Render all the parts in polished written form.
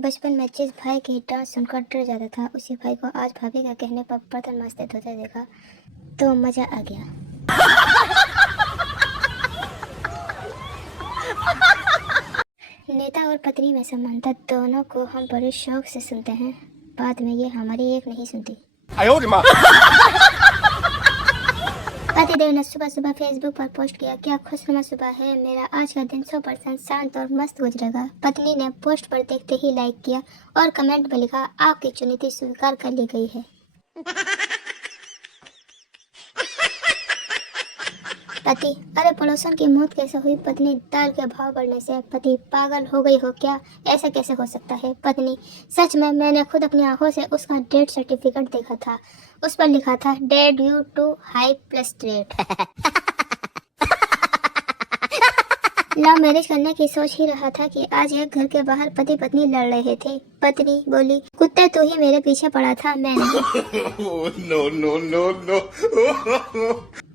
बचपन में जिस भाई की डांट सुनकर डर जाता था, उसी भाई को आज भाभी का कहने पर बर्तन मांजते धोते देखा तो मजा आ गया। नेता और पत्नी में समानता दोनों को हम बड़े शौक से सुनते हैं, बाद में ये हमारी एक नहीं सुनती। पतिदेव ने सुबह सुबह फेसबुक पर पोस्ट किया, क्या खुशनुमा सुबह है, मेरा आज का दिन 100% शांत और मस्त गुजरेगा। पत्नी ने पोस्ट पर देखते ही लाइक किया और कमेंट में लिखा, आपकी चुनौती स्वीकार कर ली गई है। पति, अरे पड़ोसन की मौत कैसे हुई। पत्नी, दाल के भाव बढ़ने से। पति, पागल हो गई हो क्या, ऐसा कैसे हो सकता है। पत्नी, सच में मैंने खुद अपनी आंखों से उसका डेथ सर्टिफिकेट देखा था, उस पर लिखा था dead due to high plus rate. Love marriage करने की सोच ही रहा था कि आज एक घर के बाहर पति पत्नी लड़ रहे थे। पत्नी बोली, कुत्ते तू ही मेरे पीछे पड़ा था, मैं नहीं।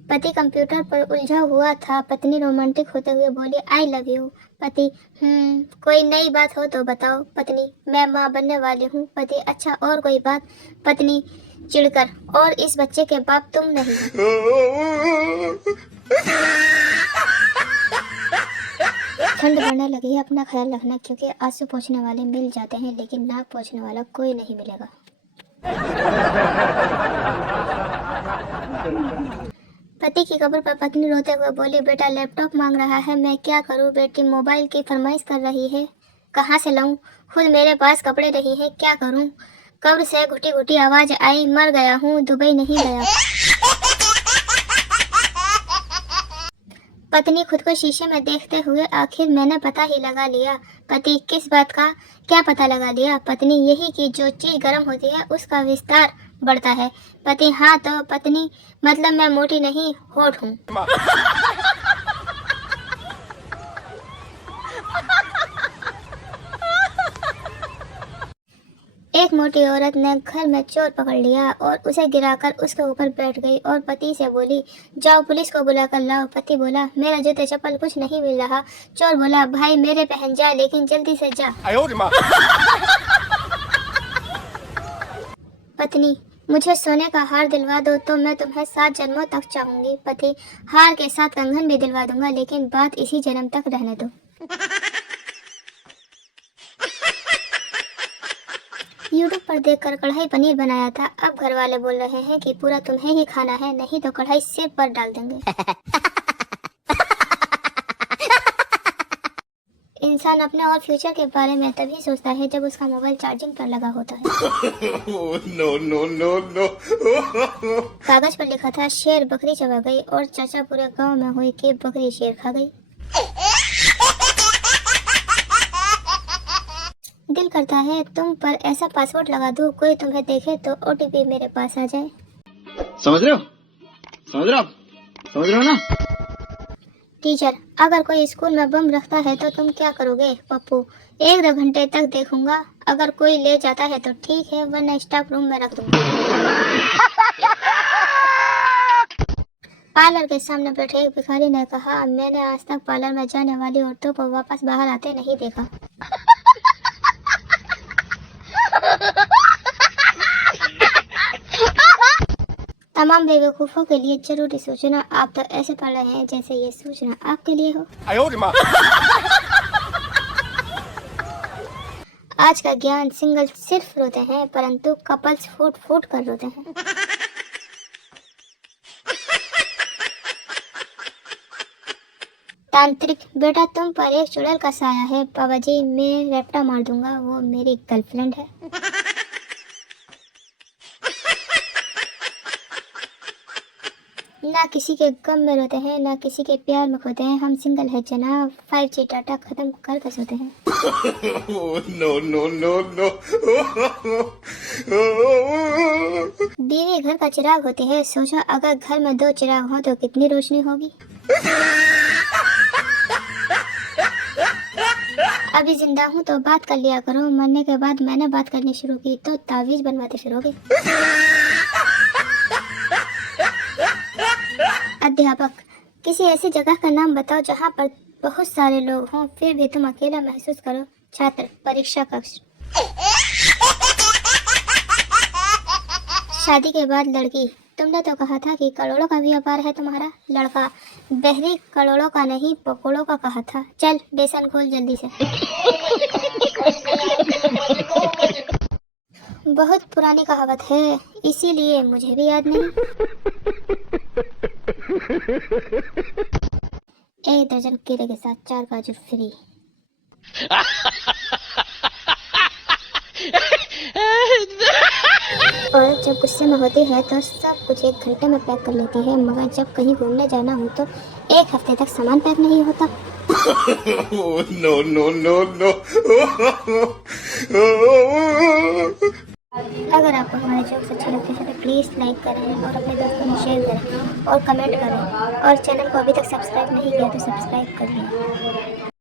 पति कंप्यूटर पर उलझा हुआ था। पत्नी रोमांटिक होते हुए बोली, आई लव यू। पति, कोई नई बात हो तो बताओ। पत्नी, मैं माँ बनने वाली हूँ। पति, अच्छा और कोई बात। पत्नी चिढ़कर, और इस बच्चे के बाप तुम नहीं हो। ठंड बढ़ने लगी है, अपना ख्याल रखना, क्योंकि आंसू पोंछने वाले मिल जाते हैं लेकिन नाक पोंछने वाला कोई नहीं मिलेगा। पति की कब्र पर पत्नी रोते हुए बोली, बेटा लैपटॉप मांग रहा है, मैं क्या करूं। बेटी मोबाइल की फरमाइश कर रही है, कहां से लाऊं। खुद मेरे पास कपड़े नहीं है, क्या करूं। कब्र से घुटी घुटी आवाज आई, मर गया हूं, दुबई नहीं गया। पत्नी खुद को शीशे में देखते हुए, आखिर मैंने पता ही लगा लिया। पति, किस बात का, क्या पता लगा लिया। पत्नी, यही कि जो चीज गर्म होती है उसका विस्तार बढ़ता है। पति, हाँ तो। पत्नी, मतलब मैं मोटी नहीं, होठ हूँ। एक मोटी औरत ने घर में चोर पकड़ लिया और उसे गिराकर उसके ऊपर बैठ गई और पति से बोली, जाओ पुलिस को बुलाकर लाओ। पति बोला, मेरा जूते चप्पल कुछ नहीं मिल रहा। चोर बोला, भाई मेरे पहन जा, लेकिन जल्दी से जा। पत्नी, मुझे सोने का हार दिलवा दो तो मैं तुम्हें 7 जन्मों तक चाहूंगी। पति, हार के साथ कंगन भी दिलवा दूंगा, लेकिन बात इसी जन्म तक रहने दो। यूट्यूब पर देखकर कढ़ाई पनीर बनाया था, अब घर वाले बोल रहे हैं कि पूरा तुम्हें ही खाना है, नहीं तो कढ़ाई सिर पर डाल देंगे। इंसान अपने और फ्यूचर के बारे में तभी सोचता है जब उसका मोबाइल चार्जिंग पर लगा होता है। नो। कागज पर लिखा था, शेर बकरी चबा गई और चर्चा पूरे गांव में हुई कि बकरी शेर खा गई। दिल करता है तुम पर ऐसा पासवर्ड लगा दूं, कोई तुम्हें देखे तो ओटीपी मेरे पास आ जाए। समझ रहे हो ना। टीचर, अगर कोई स्कूल में बम रखता है तो तुम क्या करोगे। पप्पू, 1-2 घंटे तक देखूंगा, अगर कोई ले जाता है तो ठीक है, वरना स्टाफ रूम में रख दूंगा। पार्लर के सामने बैठे एक भिखारी ने कहा, मैंने आज तक पार्लर में जाने वाली औरतों को वापस बाहर आते नहीं देखा। तमाम बेवकूफों के लिए जरूरी सूचना, आप तो ऐसे पढ़ रहे हैं जैसे ये सूचना आपके लिए हो। आज का ज्ञान, सिंगल सिर्फ रोते हैं परंतु कपल्स फूट फूट कर रोते हैं। तांत्रिक, बेटा तुम पर एक चुड़ैल का साया है। बाबा जी, मैं रैप्टा मार दूंगा, वो मेरी गर्लफ्रेंड है। ना किसी के गम में रोते हैं, ना किसी के प्यार में खोते हैं, हम सिंगल है जनाब, 5G डाटा खत्म कर सोते हैं। नो। बीवी घर का चिराग होती है, सोचो अगर घर में 2 चिराग हो तो कितनी रोशनी होगी। अभी जिंदा हूँ तो बात कर लिया करो, मरने के बाद मैंने बात करनी शुरू की तो तावीज बनवाते फिरोगे। अध्यापक, किसी ऐसी जगह का नाम बताओ जहाँ पर बहुत सारे लोग हों फिर भी तुम अकेला महसूस करो। छात्र, परीक्षा कक्ष। शादी के बाद लड़की, तुमने तो कहा था कि करोड़ों का व्यापार है तुम्हारा। लड़का, बहरी करोड़ों का नहीं पकौड़ों का कहा था। चल बेसन घोल जल्दी से। बहुत पुरानी कहावत है, इसीलिए मुझे भी याद नहीं। 1 दर्जन केले के साथ 4 काजू फ्री। और जब गुस्से में होती है तो सब कुछ 1 घंटे में पैक कर लेती है, मगर जब कहीं घूमने जाना हो तो 1 हफ्ते तक सामान पैक नहीं होता। No, no, no, no. अगर आपको हमारे जोक्स अच्छे लगते हैं तो प्लीज़ लाइक करें और अपने दोस्तों में शेयर करें और कमेंट करें, और चैनल को अभी तक सब्सक्राइब नहीं किया तो सब्सक्राइब करिए।